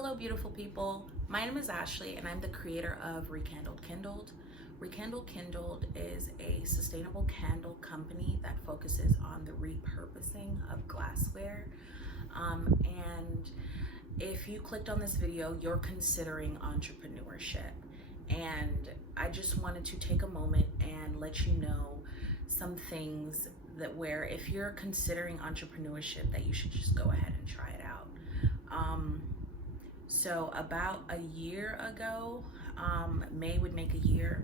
Hello, beautiful people. My name is Ashley, and I'm the creator of Recandledkindled. Recandledkindled is a sustainable candle company that focuses on the repurposing of glassware. And if you clicked on this video, you're considering entrepreneurship. And I just wanted to take a moment and let you know some things that where if you're considering entrepreneurship, that you should just go ahead and try it out. So about a year ago, May would make a year,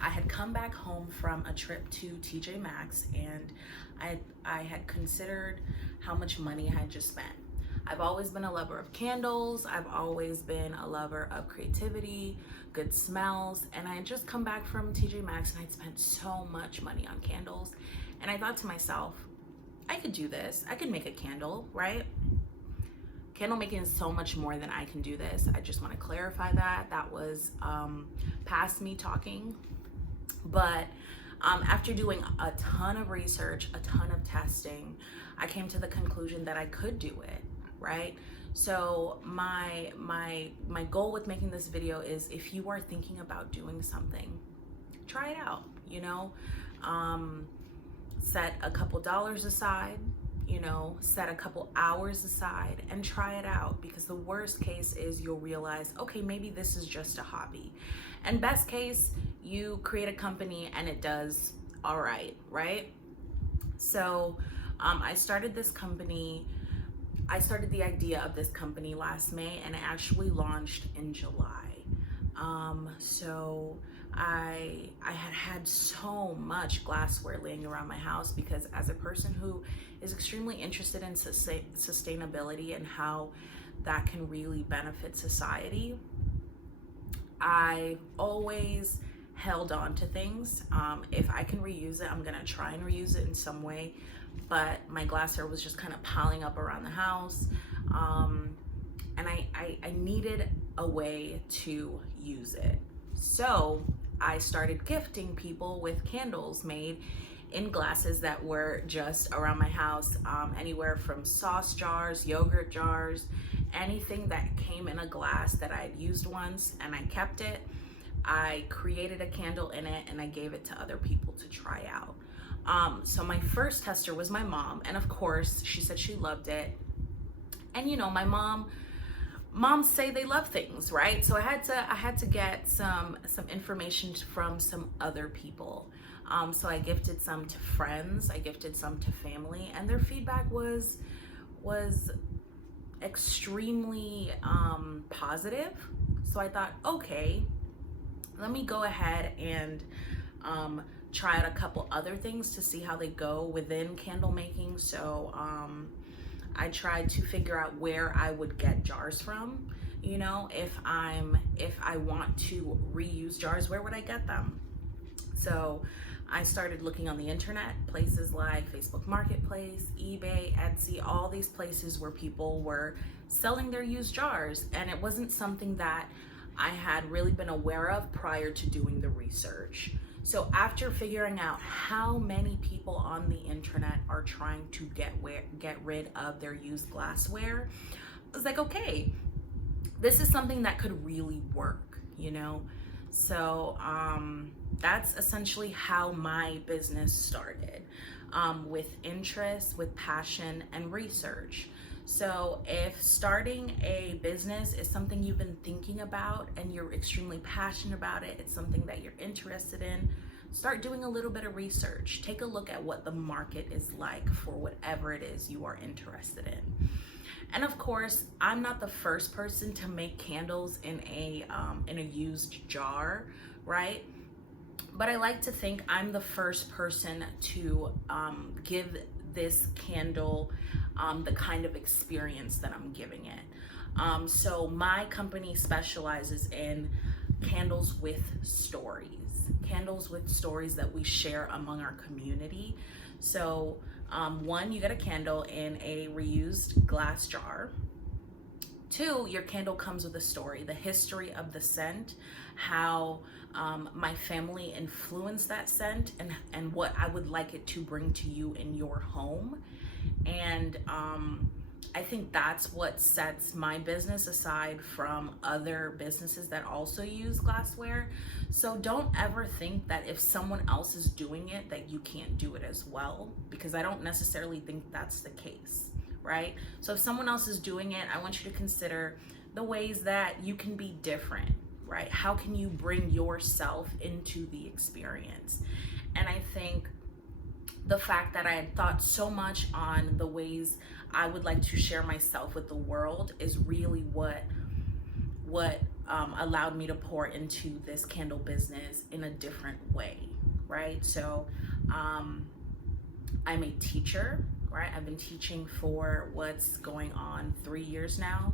I had come back home from a trip to TJ Maxx, and I had considered how much money I had just spent. I've always been a lover of candles. I've always been a lover of creativity, good smells, and I had just come back from TJ Maxx and I'd spent so much money on candles. And I thought to myself, I could do this. I could make a candle, right? Candle making is so much more than I can do this. I just want to clarify that. That was past me talking. But after doing a ton of research, a ton of testing, I came to the conclusion that I could do it, right? So my goal with making this video is, if you are thinking about doing something, try it out, set a couple dollars aside, set a couple hours aside and try it out, because the worst case is you'll realize, okay, maybe this is just a hobby. And best case, you create a company and it does all right, right? So I started this company. I started the idea of this company last May, and it actually launched in July. So I had so much glassware laying around my house, because as a person who is extremely interested in sustainability and how that can really benefit society, I always held on to things. If I can reuse it, I'm gonna try and reuse it in some way. But my glassware was just kind of piling up around the house. And I needed a way to use it. So I started gifting people with candles made in glasses that were just around my house, anywhere from sauce jars, yogurt jars, anything that came in a glass that I had used once and I kept it. I created a candle in it and I gave it to other people to try out. So my first tester was my mom, and of course she said she loved it. And my moms say they love things, right? So I had to get some information from some other people. So I gifted some to friends, I gifted some to family, and their feedback was extremely positive. So I thought, okay, let me go ahead and try out a couple other things to see how they go within candle making. So I tried to figure out where I would get jars from. If I want to reuse jars, where would I get them? So I started looking on the internet, places like Facebook Marketplace, eBay, Etsy, all these places where people were selling their used jars. And it wasn't something that I had really been aware of prior to doing the research. So after figuring out how many people on the internet are trying to get rid of their used glassware, I was like, okay, this is something that could really work, So that's essentially how my business started, with interest, with passion, and research. So if starting a business is something you've been thinking about and you're extremely passionate about it, it's something that you're interested in, start doing a little bit of research. Take a look at what the market is like for whatever it is you are interested in. And of course, I'm not the first person to make candles in a used jar, right? But I like to think I'm the first person to give this candle the kind of experience that I'm giving it. So my company specializes in candles with stories that we share among our community. So one, you get a candle in a reused glass jar. Two, your candle comes with a story, the history of the scent, how my family influenced that scent, and what I would like it to bring to you in your home. And I think that's what sets my business aside from other businesses that also use glassware. So don't ever think that if someone else is doing it that you can't do it as well, because I don't necessarily think that's the case, right? So if someone else is doing it, I want you to consider the ways that you can be different, right? How can you bring yourself into the experience? And I think the fact that I had thought so much on the ways I would like to share myself with the world is really what allowed me to pour into this candle business in a different way, right? So I'm a teacher, right? I've been teaching for what's going on 3 years now.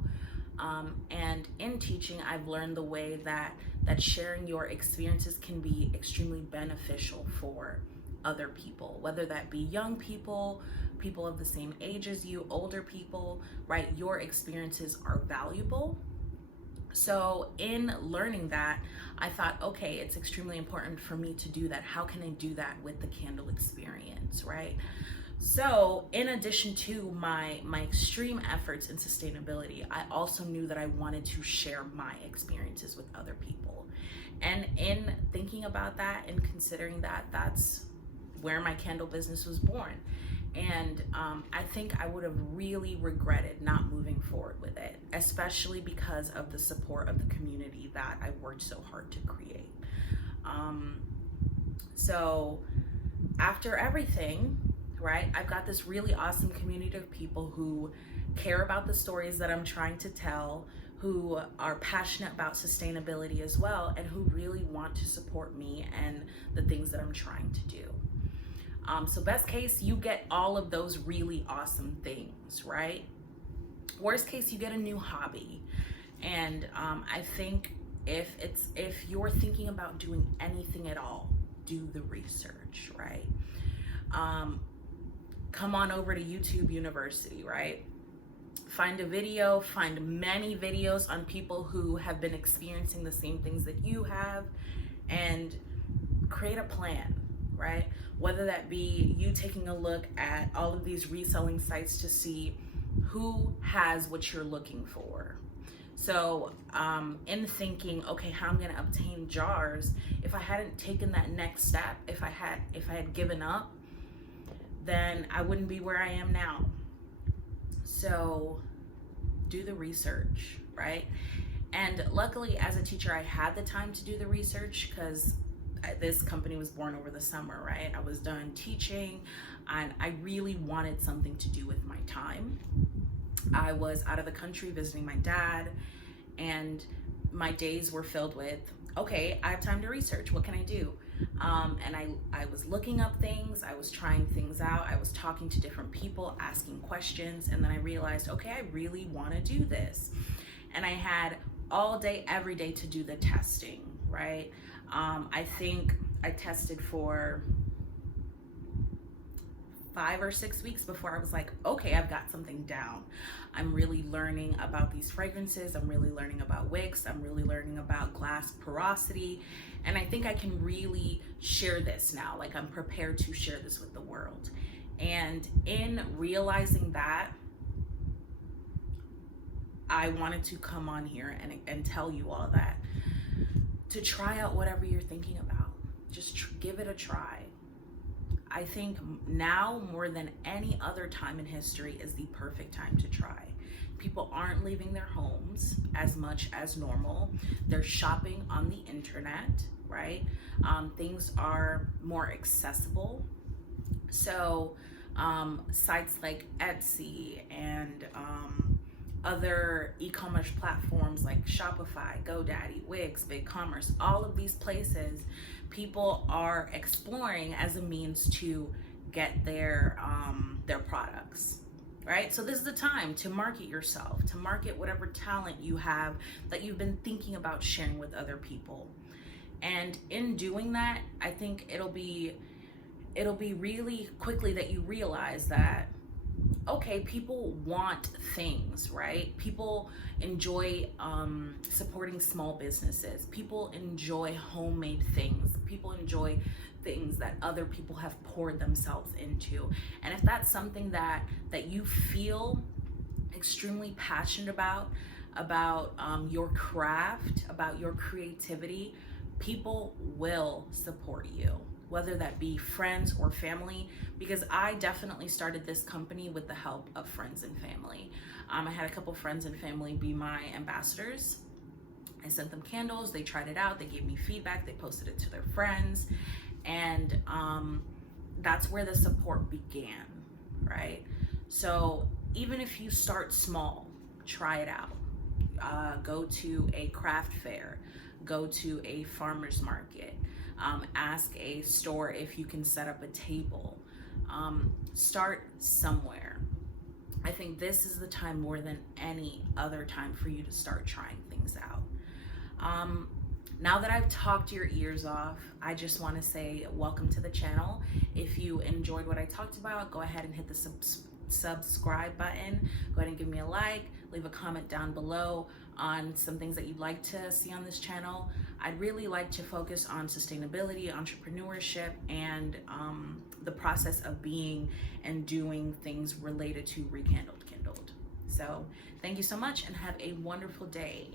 And in teaching, I've learned the way that sharing your experiences can be extremely beneficial for other people, whether that be young people, people of the same age as you, older people, right? Your experiences are valuable. So in learning that, I thought, okay, it's extremely important for me to do that. How can I do that with the candle experience, right? So in addition to my extreme efforts in sustainability, I also knew that I wanted to share my experiences with other people. And in thinking about that and considering that, that's where my candle business was born. And I think I would have really regretted not moving forward with it, especially because of the support of the community that I worked so hard to create. So after everything, right, I've got this really awesome community of people who care about the stories that I'm trying to tell, who are passionate about sustainability as well, and who really want to support me and the things that I'm trying to do. So best case, you get all of those really awesome things, right? Worst case, you get a new hobby. And I think if you're thinking about doing anything at all, do the research, right? Come on over to YouTube University, right? Find a video, find many videos on people who have been experiencing the same things that you have, and create a plan, right? Whether that be you taking a look at all of these reselling sites to see who has what you're looking for. So in thinking, okay, how I'm gonna obtain jars, if I hadn't taken that next step, if I had given up, then I wouldn't be where I am now. So do the research, right? And luckily as a teacher, I had the time to do the research because this company was born over the summer, right? I was done teaching and I really wanted something to do with my time. I was out of the country visiting my dad, and my days were filled with, okay, I have time to research. What can I do? And I was looking up things, I was trying things out, I was talking to different people, asking questions, and then I realized, okay, I really want to do this. And I had all day, every day to do the testing, right? I think I tested for 5 or 6 weeks before I was like, okay, I've got something down. I'm really learning about these fragrances. I'm really learning about wicks. I'm really learning about glass porosity. And I think I can really share this now. Like, I'm prepared to share this with the world. And in realizing that, I wanted to come on here and tell you all that. To try out whatever you're thinking about. Just give it a try. I think now more than any other time in history is the perfect time to try. People aren't leaving their homes as much as normal. They're shopping on the internet, right? Things are more accessible. So sites like Etsy and other e-commerce platforms like Shopify, GoDaddy, Wix, BigCommerce, all of these places, people are exploring as a means to get their products, right? So this is the time to market yourself, to market whatever talent you have that you've been thinking about sharing with other people. And in doing that, I think it'll be really quickly that you realize that, okay, people want things, right? People enjoy supporting small businesses. People enjoy homemade things. People enjoy things that other people have poured themselves into. And if that's something that you feel extremely passionate about your craft, about your creativity, people will support you, whether that be friends or family, because I definitely started this company with the help of friends and family. I had a couple friends and family be my ambassadors. I sent them candles, they tried it out, they gave me feedback, they posted it to their friends, and that's where the support began, right? So even if you start small, try it out. Go to a craft fair, go to a farmer's market, ask a store if you can set up a table. Start somewhere. I think this is the time more than any other time for you to start trying things out. Now that I've talked your ears off, I just want to say welcome to the channel. If you enjoyed what I talked about, go ahead and hit the subscribe button. Go ahead and give me a like, leave a comment down below on some things that you'd like to see on this channel. I'd really like to focus on sustainability, entrepreneurship, and the process of being and doing things related to Recandled Kindled. So thank you so much and have a wonderful day.